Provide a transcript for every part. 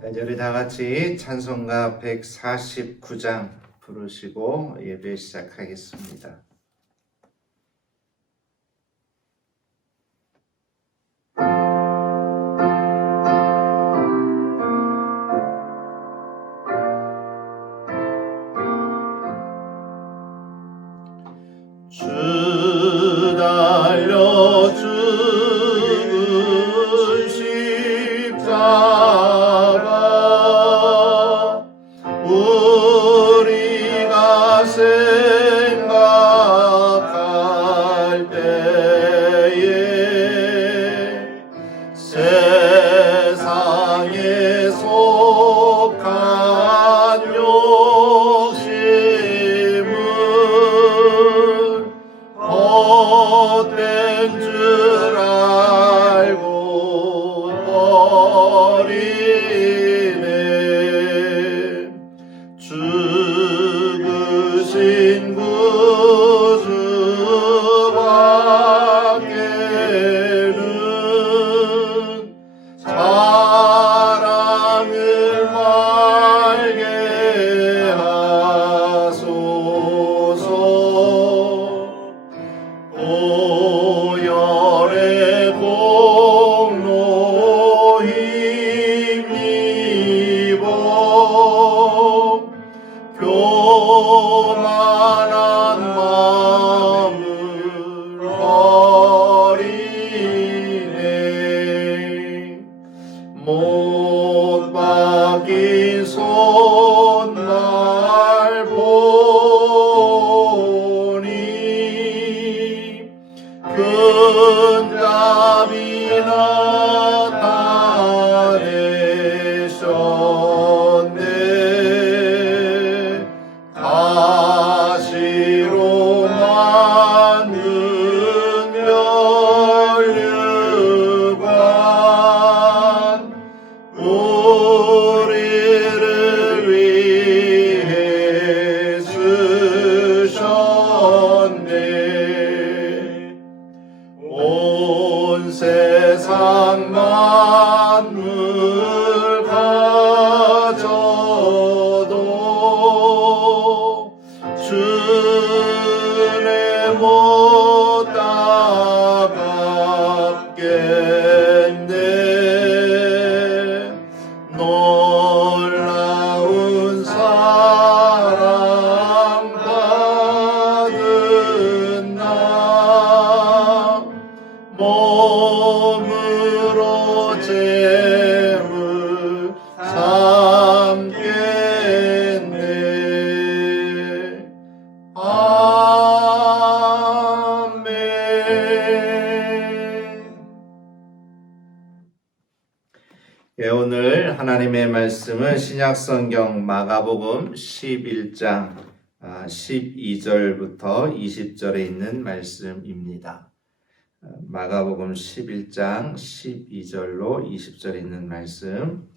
자, 이제 우리 다 같이 찬송가 149장 부르시고 예배 시작하겠습니다. 주 달려 죽은 십자가 우리가 생각할 때에 세상에 속한 욕심은 헛된 줄 알고 버리네. 죽으신 구주밖에는 사랑을 말게 하소서. 보혈의 공로 힘입어 교만한 마음을 버리네. 못 박인 손날 보니 근답이 나타내셨네. 가시로 만든 면류관 우리를 위해 쓰셨네. 온 세상 만물 가져도 주네 못 갚겠네. 놀라운 사랑 받은 나 몸으로 죄를 삼겠네. 아멘. 예, 오늘 하나님의 말씀은 신약성경 마가복음 11장 12절부터 20절에 있는 말씀입니다. 마가복음 11장 12절로 20절에 있는 말씀.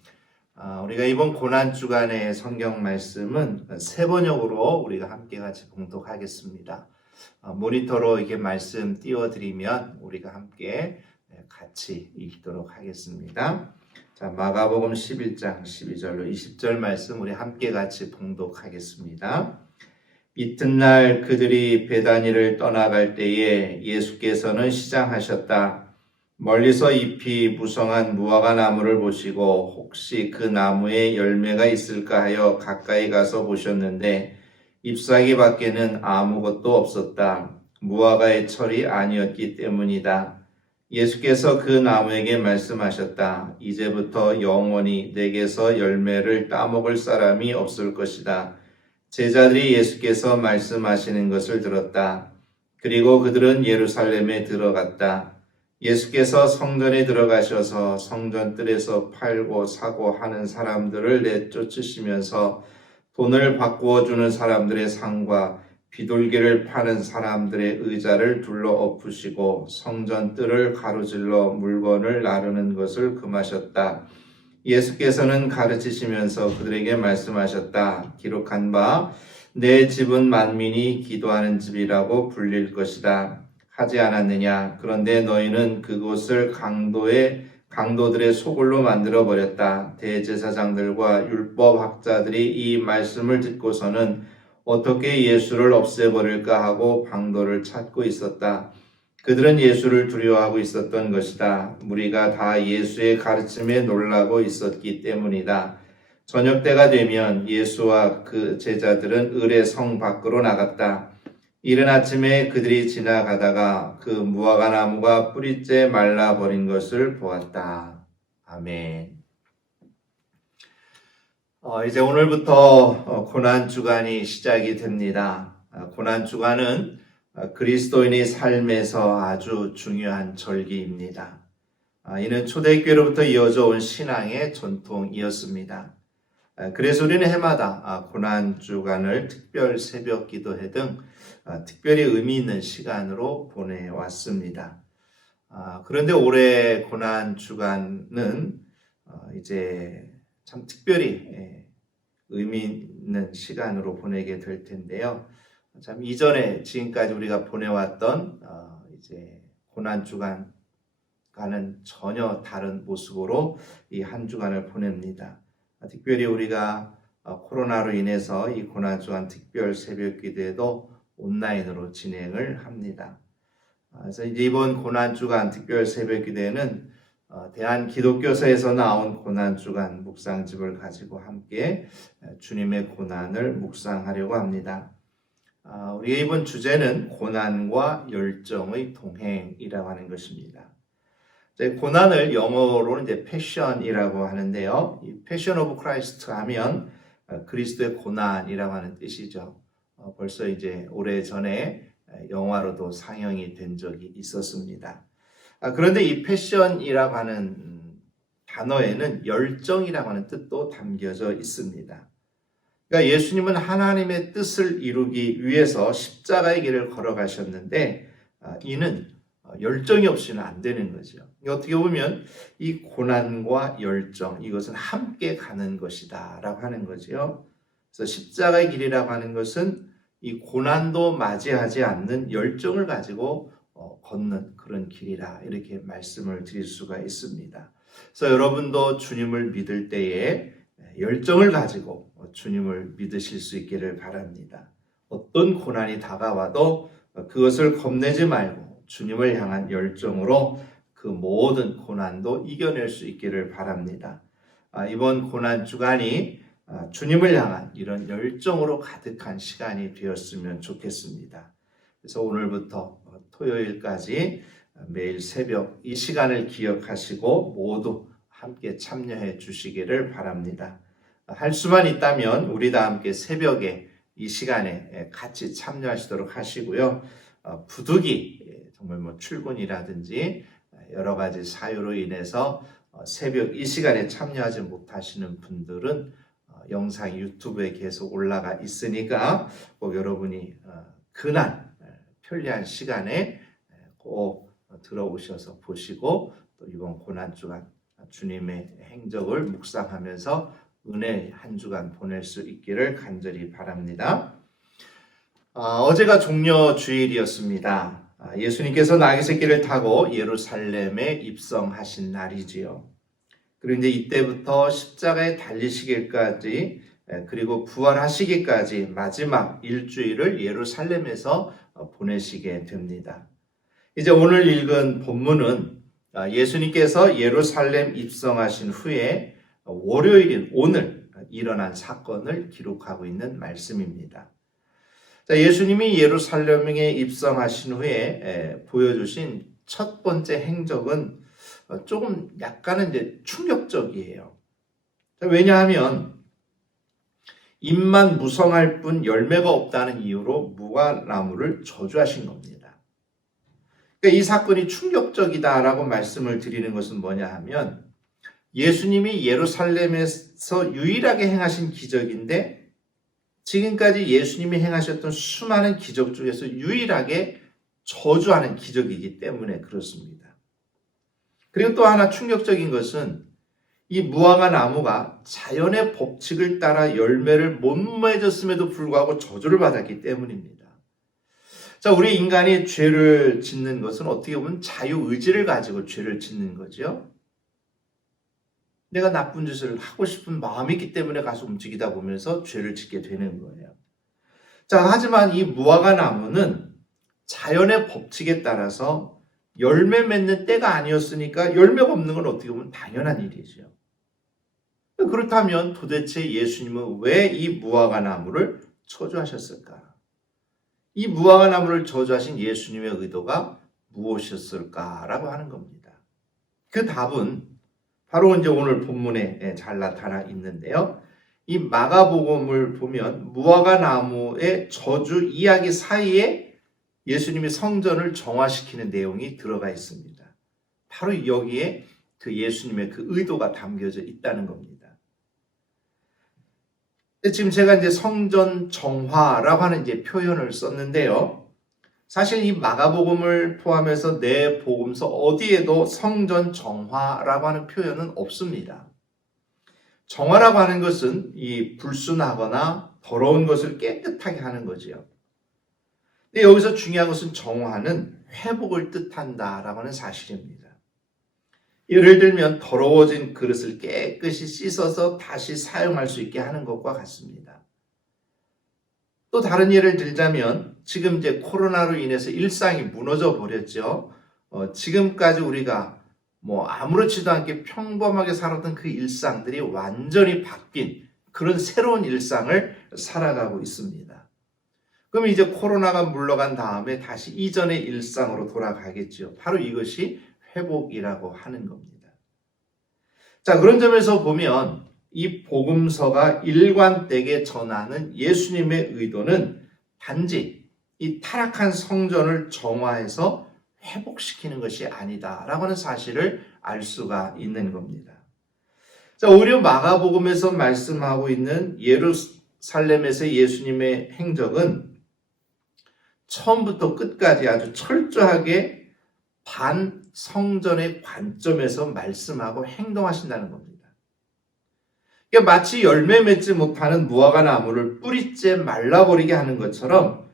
우리가 이번 고난주간의 성경 말씀은 세 번역으로 우리가 함께 같이 봉독하겠습니다. 모니터로 이렇게 말씀 띄워드리면 우리가 함께 같이 읽도록 하겠습니다. 자, 마가복음 11장 12절로 20절 말씀 우리 함께 같이 봉독하겠습니다. 이튿날 그들이 베다니를 떠나갈 때에 예수께서는 시장하셨다. 멀리서 잎이 무성한 무화과 나무를 보시고 혹시 그 나무에 열매가 있을까 하여 가까이 가서 보셨는데 잎사귀 밖에는 아무것도 없었다. 무화과의 철이 아니었기 때문이다. 예수께서 그 나무에게 말씀하셨다. 이제부터 영원히 내게서 열매를 따먹을 사람이 없을 것이다. 제자들이 예수께서 말씀하시는 것을 들었다. 그리고 그들은 예루살렘에 들어갔다. 예수께서 성전에 들어가셔서 성전 뜰에서 팔고 사고 하는 사람들을 내쫓으시면서 돈을 바꾸어 주는 사람들의 상과 비둘기를 파는 사람들의 의자를 둘러 엎으시고 성전 뜰을 가로질러 물건을 나르는 것을 금하셨다. 예수께서는 가르치시면서 그들에게 말씀하셨다. 기록한 바 내 집은 만민이 기도하는 집이라고 불릴 것이다. 하지 않았느냐? 그런데 너희는 그곳을 강도의 강도들의 소굴로 만들어 버렸다. 대제사장들과 율법학자들이 이 말씀을 듣고서는 어떻게 예수를 없애버릴까 하고 방도를 찾고 있었다. 그들은 예수를 두려워하고 있었던 것이다. 무리가 다 예수의 가르침에 놀라고 있었기 때문이다. 저녁 때가 되면 예수와 그 제자들은 을의 성 밖으로 나갔다. 이른 아침에 그들이 지나가다가 그 무화과 나무가 뿌리째 말라버린 것을 보았다. 아멘. 이제 오늘부터 고난주간이 시작이 됩니다. 고난주간은 그리스도인의 삶에서 아주 중요한 절기입니다. 이는 초대교회로부터 이어져 온 신앙의 전통이었습니다. 그래서 우리는 해마다 고난주간을 특별 새벽 기도회 등 특별히 의미 있는 시간으로 보내왔습니다. 그런데 올해 고난주간은 이제 참 특별히 의미 있는 시간으로 보내게 될 텐데요. 참 이전에 지금까지 우리가 보내왔던 이제 고난주간과는 전혀 다른 모습으로 이 한 주간을 보냅니다. 특별히 우리가 코로나로 인해서 이 고난주간 특별 새벽 기도회도 온라인으로 진행을 합니다. 그래서 이제 이번 고난주간 특별 새벽 기도회는 대한기독교서에서 나온 고난주간 묵상집을 가지고 함께 주님의 고난을 묵상하려고 합니다. 우리가 이번 주제는 고난과 열정의 동행이라고 하는 것입니다. 고난을 영어로는 이제 패션이라고 하는데요. 이 패션 오브 크라이스트 하면 그리스도의 고난이라고 하는 뜻이죠. 벌써 이제 오래전에 영화로도 상영이 된 적이 있었습니다. 그런데 이 패션이라고 하는 단어에는 열정이라고 하는 뜻도 담겨져 있습니다. 그러니까 예수님은 하나님의 뜻을 이루기 위해서 십자가의 길을 걸어가셨는데 이는 열정이 없이는 안 되는 거죠. 어떻게 보면 이 고난과 열정, 이것은 함께 가는 것이다 라고 하는 거죠. 그래서 십자가의 길이라고 하는 것은 이 고난도 맞이하지 않는 열정을 가지고 걷는 그런 길이라 이렇게 말씀을 드릴 수가 있습니다. 그래서 여러분도 주님을 믿을 때에 열정을 가지고 주님을 믿으실 수 있기를 바랍니다. 어떤 고난이 다가와도 그것을 겁내지 말고 주님을 향한 열정으로 그 모든 고난도 이겨낼 수 있기를 바랍니다. 이번 고난주간이 주님을 향한 이런 열정으로 가득한 시간이 되었으면 좋겠습니다. 그래서 오늘부터 토요일까지 매일 새벽 이 시간을 기억하시고 모두 함께 참여해 주시기를 바랍니다. 할 수만 있다면 우리 다 함께 새벽에 이 시간에 같이 참여하시도록 하시고요. 부득이 정말 출근이라든지 여러 가지 사유로 인해서 새벽 이 시간에 참여하지 못하시는 분들은 영상이 유튜브에 계속 올라가 있으니까 꼭 여러분이 그날 편리한 시간에 꼭 들어오셔서 보시고 또 이번 고난주간 주님의 행적을 묵상하면서 은혜의 한 주간 보낼 수 있기를 간절히 바랍니다. 어제가 종려 주일이었습니다. 예수님께서 나귀 새끼를 타고 예루살렘에 입성하신 날이지요. 그리고 이제 이때부터 십자가에 달리시기까지 그리고 부활하시기까지 마지막 일주일을 예루살렘에서 보내시게 됩니다. 이제 오늘 읽은 본문은 예수님께서 예루살렘 입성하신 후에 월요일인 오늘 일어난 사건을 기록하고 있는 말씀입니다. 예수님이 예루살렘에 입성하신 후에 보여주신 첫 번째 행적은 조금 약간은 이제 충격적이에요. 왜냐하면 잎만 무성할 뿐 열매가 없다는 이유로 무화과나무를 저주하신 겁니다. 그러니까 이 사건이 충격적이다라고 말씀을 드리는 것은 뭐냐 하면 예수님이 예루살렘에서 유일하게 행하신 기적인데 지금까지 예수님이 행하셨던 수많은 기적 중에서 유일하게 저주하는 기적이기 때문에 그렇습니다. 그리고 또 하나 충격적인 것은 이 무화과 나무가 자연의 법칙을 따라 열매를 못 맺었음에도 불구하고 저주를 받았기 때문입니다. 자, 우리 인간이 죄를 짓는 것은 어떻게 보면 자유의지를 가지고 죄를 짓는 거죠. 내가 나쁜 짓을 하고 싶은 마음이 있기 때문에 가서 움직이다 보면서 죄를 짓게 되는 거예요. 자, 하지만 이 무화과 나무는 자연의 법칙에 따라서 열매 맺는 때가 아니었으니까 열매가 없는 건 어떻게 보면 당연한 일이죠. 그렇다면 도대체 예수님은 왜 이 무화과 나무를 저주하셨을까? 이 무화과 나무를 저주하신 예수님의 의도가 무엇이었을까라고 하는 겁니다. 그 답은 바로 이제 오늘 본문에 잘 나타나 있는데요. 이 마가복음을 보면 무화과 나무의 저주 이야기 사이에 예수님이 성전을 정화시키는 내용이 들어가 있습니다. 바로 여기에 그 예수님의 그 의도가 담겨져 있다는 겁니다. 지금 제가 이제 성전 정화라고 하는 이제 표현을 썼는데요. 사실 이 마가복음을 포함해서 네 복음서 어디에도 성전 정화라고 하는 표현은 없습니다. 정화라고 하는 것은 이 불순하거나 더러운 것을 깨끗하게 하는 거지요. 근데 여기서 중요한 것은 정화는 회복을 뜻한다라고 하는 사실입니다. 예를 들면 더러워진 그릇을 깨끗이 씻어서 다시 사용할 수 있게 하는 것과 같습니다. 또 다른 예를 들자면 지금 이제 코로나로 인해서 일상이 무너져 버렸죠. 지금까지 우리가 아무렇지도 않게 평범하게 살았던 그 일상들이 완전히 바뀐 그런 새로운 일상을 살아가고 있습니다. 그럼 이제 코로나가 물러간 다음에 다시 이전의 일상으로 돌아가겠죠. 바로 이것이 회복이라고 하는 겁니다. 자, 그런 점에서 보면 이 복음서가 일관되게 전하는 예수님의 의도는 단지 이 타락한 성전을 정화해서 회복시키는 것이 아니다라고 하는 사실을 알 수가 있는 겁니다. 자, 오히려 마가복음에서 말씀하고 있는 예루살렘에서 예수님의 행적은 처음부터 끝까지 아주 철저하게 반성전의 관점에서 말씀하고 행동하신다는 겁니다. 그러니까 마치 열매 맺지 못하는 무화과 나무를 뿌리째 말라버리게 하는 것처럼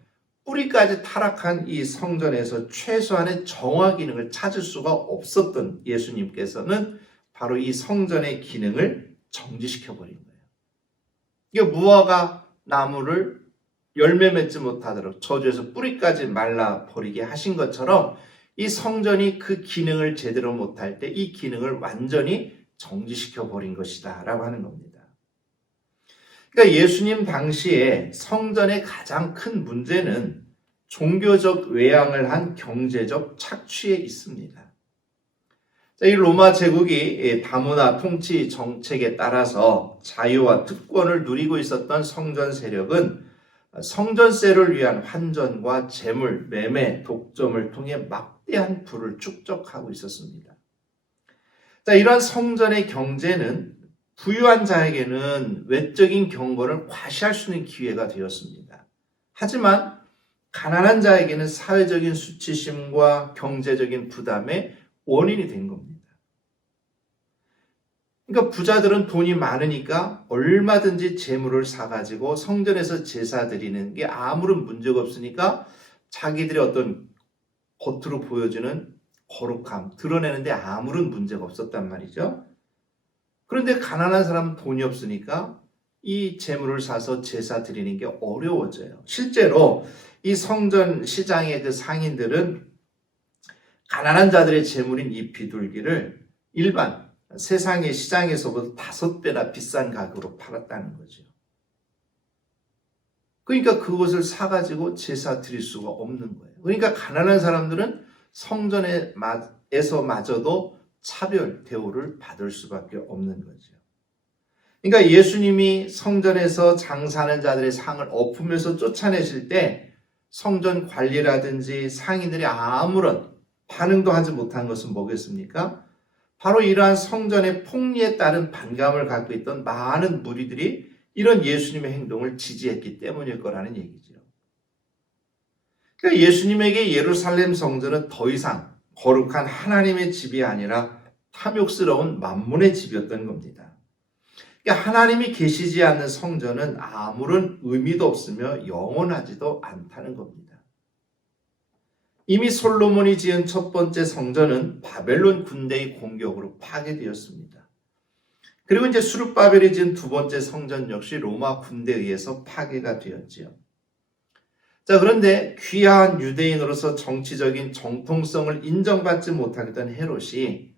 뿌리까지 타락한 이 성전에서 최소한의 정화 기능을 찾을 수가 없었던 예수님께서는 바로 이 성전의 기능을 정지시켜버린 거예요. 이게 무화과 나무를 열매 맺지 못하도록 저주해서 뿌리까지 말라버리게 하신 것처럼 이 성전이 그 기능을 제대로 못할 때 이 기능을 완전히 정지시켜 버린 것이다 라고 하는 겁니다. 그러니까 예수님 당시에 성전의 가장 큰 문제는 종교적 외양을 한 경제적 착취에 있습니다. 이 로마 제국이 다문화 통치 정책에 따라서 자유와 특권을 누리고 있었던 성전 세력은 성전세를 위한 환전과 재물, 매매, 독점을 통해 막대한 부를 축적하고 있었습니다. 자, 이러한 성전의 경제는 부유한 자에게는 외적인 경건을 과시할 수 있는 기회가 되었습니다. 하지만 가난한 자에게는 사회적인 수치심과 경제적인 부담의 원인이 된 겁니다. 그러니까 부자들은 돈이 많으니까 얼마든지 재물을 사가지고 성전에서 제사 드리는 게 아무런 문제가 없으니까 자기들의 어떤 겉으로 보여주는 거룩함, 드러내는데 아무런 문제가 없었단 말이죠. 그런데 가난한 사람은 돈이 없으니까 이 재물을 사서 제사 드리는 게 어려워져요. 실제로 이 성전 시장의 그 상인들은 가난한 자들의 재물인 이 비둘기를 일반 세상의 시장에서보다 5배나 비싼 가격으로 팔았다는 거죠. 그러니까 그것을 사가지고 제사 드릴 수가 없는 거예요. 그러니까 가난한 사람들은 성전에서마저도 차별 대우를 받을 수밖에 없는 거죠. 그러니까 예수님이 성전에서 장사하는 자들의 상을 엎으면서 쫓아내실 때 성전 관리라든지 상인들이 아무런 반응도 하지 못한 것은 뭐겠습니까? 바로 이러한 성전의 폭리에 따른 반감을 갖고 있던 많은 무리들이 이런 예수님의 행동을 지지했기 때문일 거라는 얘기죠. 그러니까 예수님에게 예루살렘 성전은 더 이상 거룩한 하나님의 집이 아니라 탐욕스러운 만몬의 집이었던 겁니다. 그러니까 하나님이 계시지 않는 성전은 아무런 의미도 없으며 영원하지도 않다는 겁니다. 이미 솔로몬이 지은 첫 번째 성전은 바벨론 군대의 공격으로 파괴되었습니다. 그리고 이제 수룹바벨이 지은 두 번째 성전 역시 로마 군대에 의해서 파괴가 되었지요. 자, 그런데 귀한 유대인으로서 정치적인 정통성을 인정받지 못하던 헤롯이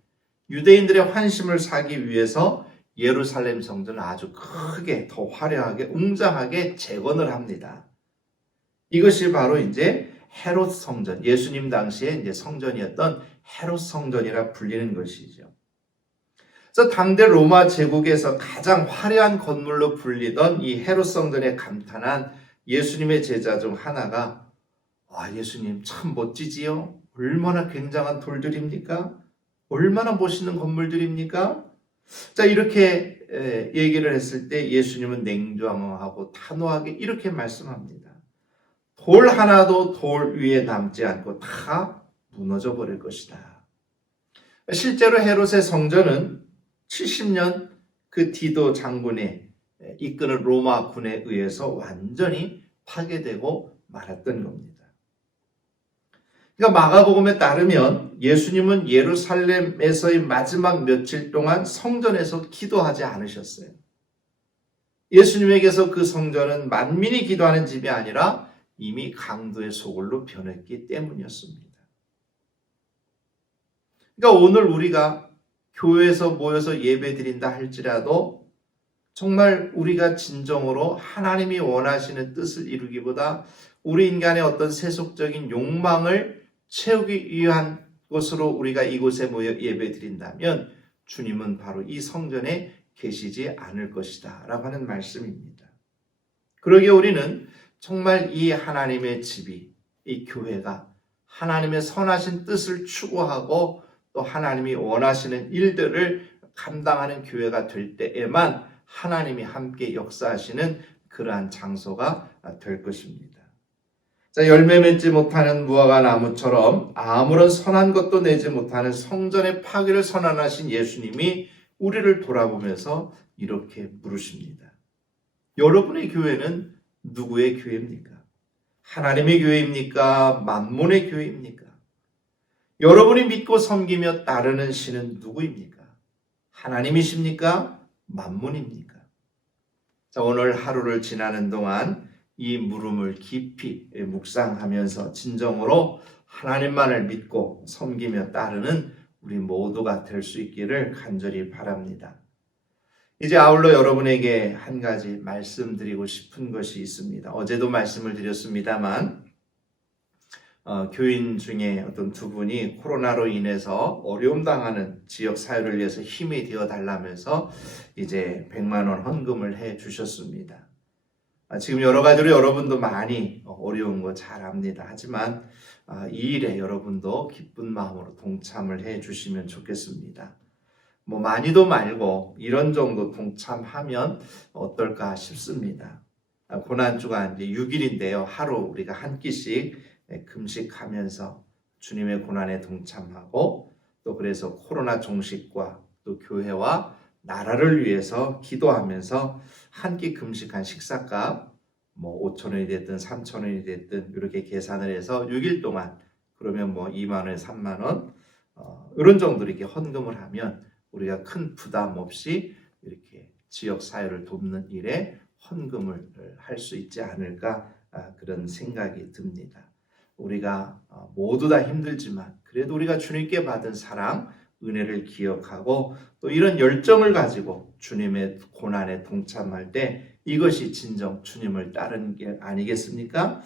유대인들의 환심을 사기 위해서 예루살렘 성전을 아주 크게, 더 화려하게, 웅장하게 재건을 합니다. 이것이 바로 이제 헤롯 성전, 예수님 당시에 이제 성전이었던 헤롯 성전이라 불리는 것이죠. 그래서 당대 로마 제국에서 가장 화려한 건물로 불리던 이 헤롯 성전에 감탄한 예수님의 제자 중 하나가 예수님 참 멋지지요? 얼마나 굉장한 돌들입니까? 얼마나 멋있는 건물들입니까? 자, 이렇게 얘기를 했을 때 예수님은 냉정하고 단호하게 이렇게 말씀합니다. 돌 하나도 돌 위에 남지 않고 다 무너져 버릴 것이다. 실제로 헤롯의 성전은 70년 그 디도 장군의 이끄는 로마 군에 의해서 완전히 파괴되고 말았던 겁니다. 그러니까 마가복음에 따르면 예수님은 예루살렘에서의 마지막 며칠 동안 성전에서 기도하지 않으셨어요. 예수님에게서 그 성전은 만민이 기도하는 집이 아니라 이미 강도의 소굴로 변했기 때문이었습니다. 그러니까 오늘 우리가 교회에서 모여서 예배드린다 할지라도 정말 우리가 진정으로 하나님이 원하시는 뜻을 이루기보다 우리 인간의 어떤 세속적인 욕망을 채우기 위한 것으로 우리가 이곳에 모여 예배드린다면 주님은 바로 이 성전에 계시지 않을 것이다 라고 하는 말씀입니다. 그러기에 우리는 정말 이 하나님의 집이, 이 교회가 하나님의 선하신 뜻을 추구하고 또 하나님이 원하시는 일들을 감당하는 교회가 될 때에만 하나님이 함께 역사하시는 그러한 장소가 될 것입니다. 자, 열매 맺지 못하는 무화과 나무처럼 아무런 선한 것도 내지 못하는 성전의 파괴를 선언하신 예수님이 우리를 돌아보면서 이렇게 물으십니다. 여러분의 교회는 누구의 교회입니까? 하나님의 교회입니까? 만몬의 교회입니까? 여러분이 믿고 섬기며 따르는 신은 누구입니까? 하나님이십니까? 만몬입니까? 자, 오늘 하루를 지나는 동안 이 물음을 깊이 묵상하면서 진정으로 하나님만을 믿고 섬기며 따르는 우리 모두가 될 수 있기를 간절히 바랍니다. 이제 아울러 여러분에게 한 가지 말씀드리고 싶은 것이 있습니다. 어제도 말씀을 드렸습니다만 교인 중에 어떤 두 분이 코로나로 인해서 어려움 당하는 지역 사회를 위해서 힘이 되어 달라면서 이제 100만 원 헌금을 해 주셨습니다. 지금 여러 가지로 여러분도 많이 어려운 거 잘 압니다. 하지만 이 일에 여러분도 기쁜 마음으로 동참을 해 주시면 좋겠습니다. 뭐 많이도 말고 이런 정도 동참하면 어떨까 싶습니다. 고난주가 이제 6일인데요. 하루 우리가 한 끼씩 금식하면서 주님의 고난에 동참하고 또 그래서 코로나 종식과 또 교회와 나라를 위해서 기도하면서 한 끼 금식한 식사값 뭐 5,000원이 됐든 3,000원이 됐든 이렇게 계산을 해서 6일 동안 그러면 뭐 2만 원, 3만 원 이런 정도로 이렇게 헌금을 하면 우리가 큰 부담 없이 이렇게 지역 사회를 돕는 일에 헌금을 할 수 있지 않을까 그런 생각이 듭니다. 우리가 모두 다 힘들지만 그래도 우리가 주님께 받은 사랑, 은혜를 기억하고 또 이런 열정을 가지고 주님의 고난에 동참할 때 이것이 진정 주님을 따르는 게 아니겠습니까?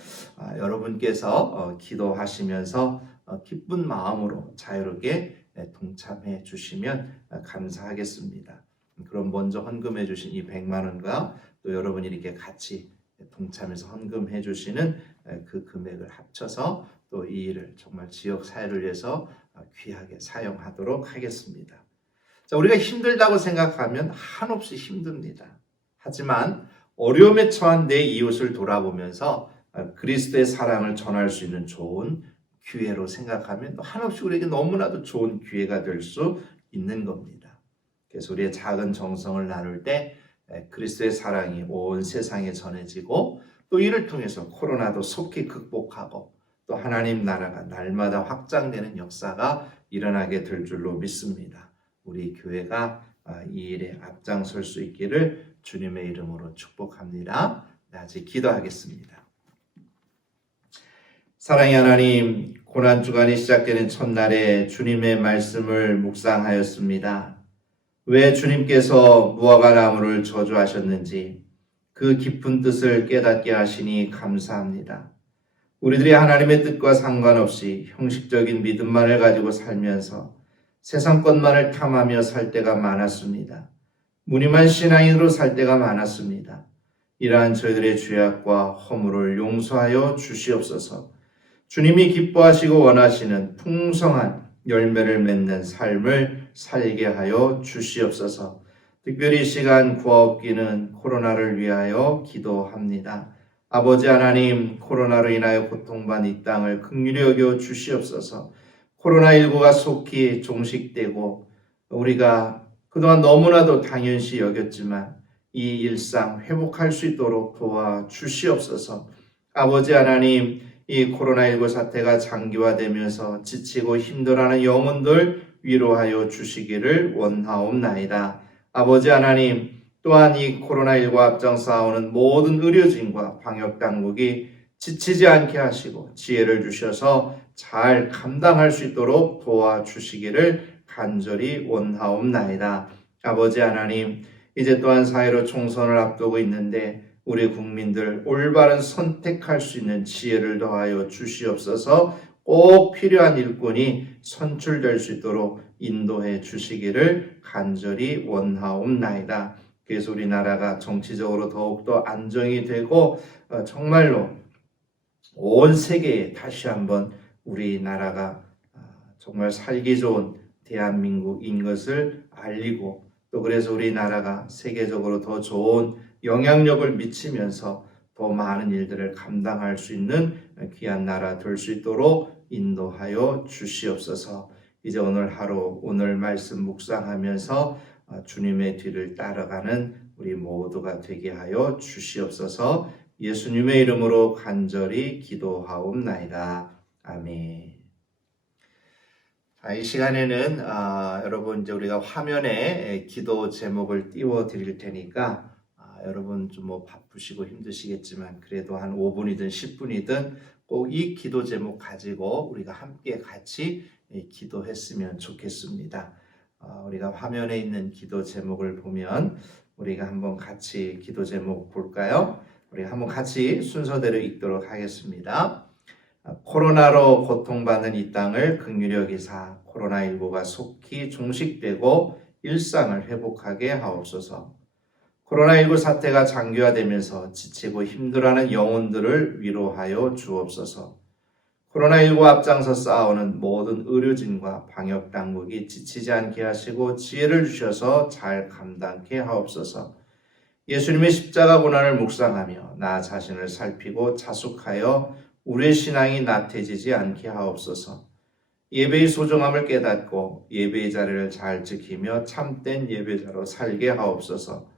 여러분께서 기도하시면서 기쁜 마음으로 자유롭게 동참해 주시면 감사하겠습니다. 그럼 먼저 헌금해 주신 이 100만 원과 또 여러분이 이렇게 같이 동참해서 헌금해 주시는 그 금액을 합쳐서 또 이 일을 정말 지역 사회를 위해서 귀하게 사용하도록 하겠습니다. 자, 우리가 힘들다고 생각하면 한없이 힘듭니다. 하지만 어려움에 처한 내 이웃을 돌아보면서 그리스도의 사랑을 전할 수 있는 좋은 기회로 생각하면 또 한없이 우리에게 너무나도 좋은 기회가 될 수 있는 겁니다. 그래서 우리의 작은 정성을 나눌 때 그리스도의 사랑이 온 세상에 전해지고 또 이를 통해서 코로나도 속히 극복하고 또 하나님 나라가 날마다 확장되는 역사가 일어나게 될 줄로 믿습니다. 우리 교회가 이 일에 앞장설 수 있기를 주님의 이름으로 축복합니다. 아직 기도하겠습니다. 사랑의 하나님, 고난주간이 시작되는 첫날에 주님의 말씀을 묵상하였습니다. 왜 주님께서 무화과 나무를 저주하셨는지 그 깊은 뜻을 깨닫게 하시니 감사합니다. 우리들이 하나님의 뜻과 상관없이 형식적인 믿음만을 가지고 살면서 세상 것만을 탐하며 살 때가 많았습니다. 무늬만 신앙인으로 살 때가 많았습니다. 이러한 저희들의 죄악과 허물을 용서하여 주시옵소서. 주님이 기뻐하시고 원하시는 풍성한 열매를 맺는 삶을 살게 하여 주시옵소서. 특별히 이 시간 구하옵기는 코로나를 위하여 기도합니다. 아버지 하나님, 코로나로 인하여 고통받는 이 땅을 긍휼히 여겨 주시옵소서. 코로나19가 속히 종식되고 우리가 그동안 너무나도 당연시 여겼지만 이 일상 회복할 수 있도록 도와주시옵소서. 아버지 하나님, 이 코로나19 사태가 장기화되면서 지치고 힘들어하는 영혼들 위로하여 주시기를 원하옵나이다. 아버지 하나님, 또한 이 코로나19 앞장싸우는 모든 의료진과 방역당국이 지치지 않게 하시고 지혜를 주셔서 잘 감당할 수 있도록 도와주시기를 간절히 원하옵나이다. 아버지 하나님, 이제 또한 사회로 총선을 앞두고 있는데 우리 국민들 올바른 선택할 수 있는 지혜를 더하여 주시옵소서. 꼭 필요한 일꾼이 선출될 수 있도록 인도해 주시기를 간절히 원하옵나이다. 그래서 우리나라가 정치적으로 더욱더 안정이 되고 정말로 온 세계에 다시 한번 우리나라가 정말 살기 좋은 대한민국인 것을 알리고 또 그래서 우리나라가 세계적으로 더 좋은 영향력을 미치면서 더 많은 일들을 감당할 수 있는 귀한 나라 될 수 있도록 인도하여 주시옵소서. 이제 오늘 하루 오늘 말씀 묵상하면서 주님의 뒤를 따라가는 우리 모두가 되게 하여 주시옵소서. 예수님의 이름으로 간절히 기도하옵나이다. 아멘. 이 시간에는 여러분 이제 우리가 화면에 기도 제목을 띄워 드릴 테니까 여러분 좀 뭐 바쁘시고 힘드시겠지만 그래도 한 5분이든 10분이든 꼭 이 기도 제목 가지고 우리가 함께 같이 기도했으면 좋겠습니다. 우리가 화면에 있는 기도 제목을 보면 우리가 한번 같이 기도 제목 볼까요? 우리 한번 같이 순서대로 읽도록 하겠습니다. 코로나로 고통받는 이 땅을 긍휼히 여기사 코로나19가 속히 종식되고 일상을 회복하게 하옵소서. 코로나19 사태가 장기화되면서 지치고 힘들어하는 영혼들을 위로하여 주옵소서. 코로나19 앞장서 싸우는 모든 의료진과 방역당국이 지치지 않게 하시고 지혜를 주셔서 잘 감당케 하옵소서. 예수님의 십자가 고난을 묵상하며 나 자신을 살피고 자숙하여 우리의 신앙이 나태해지지 않게 하옵소서. 예배의 소중함을 깨닫고 예배의 자리를 잘 지키며 참된 예배자로 살게 하옵소서.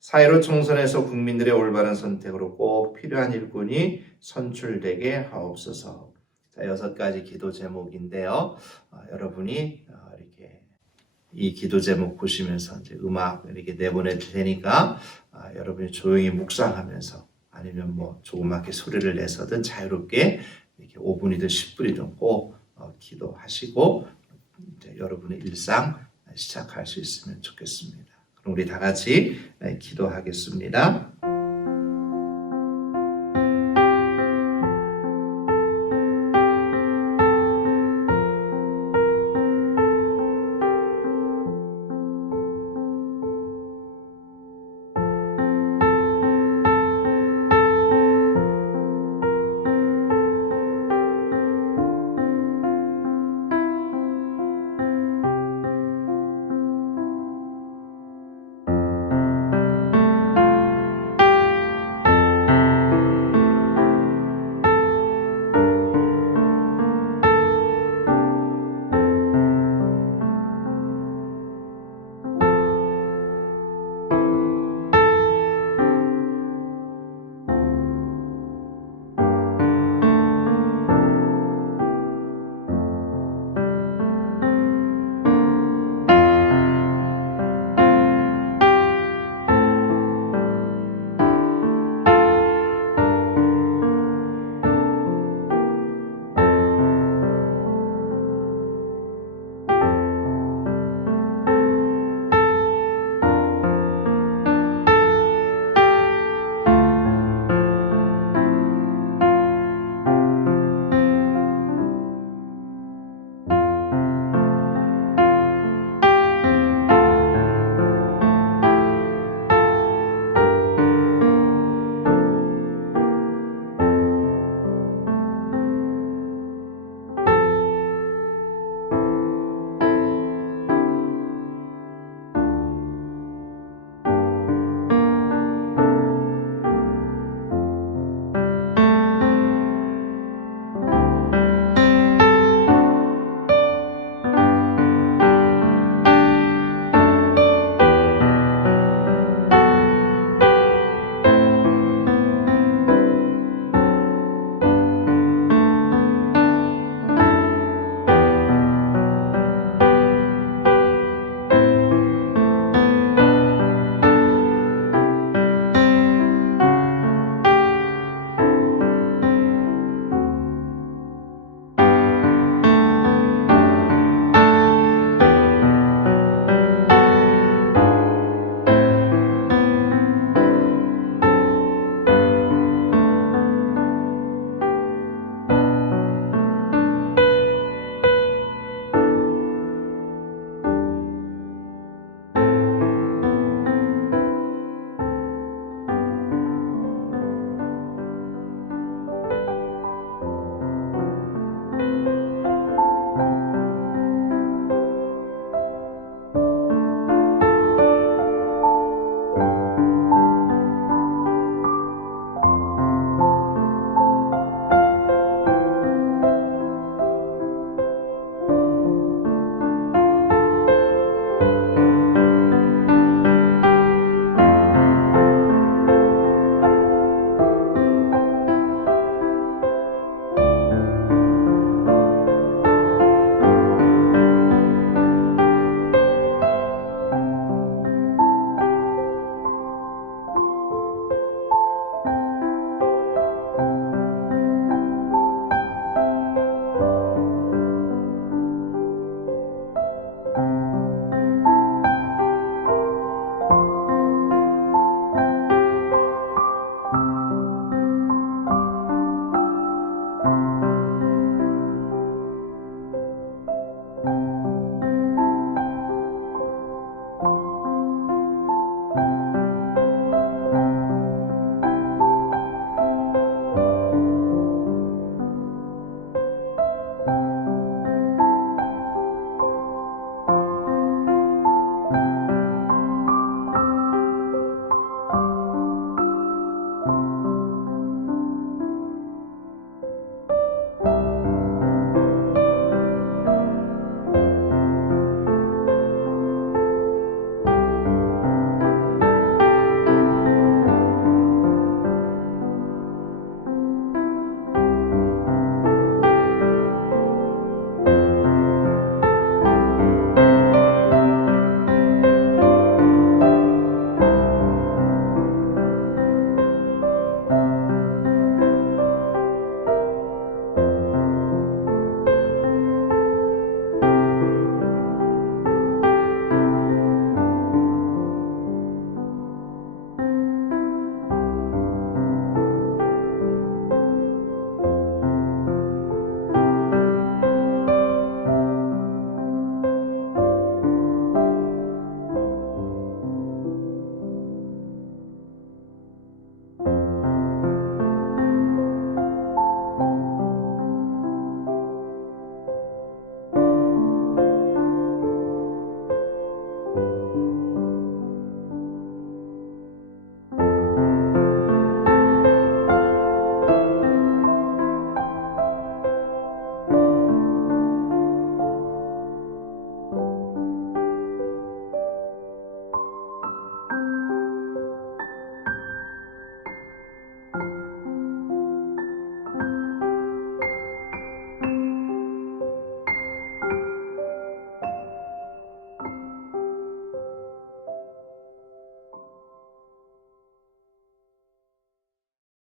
사회로 총선에서 국민들의 올바른 선택으로 꼭 필요한 일꾼이 선출되게 하옵소서. 자, 6가지 기도 제목인데요. 여러분이 이렇게 이 기도 제목 보시면서 이제 음악 이렇게 내보낼 테니까 여러분이 조용히 묵상하면서 아니면 뭐 조그맣게 소리를 내서든 자유롭게 이렇게 5분이든 10분이든 꼭 기도하시고 이제 여러분의 일상 시작할 수 있으면 좋겠습니다. 그럼 우리 다 같이 기도하겠습니다.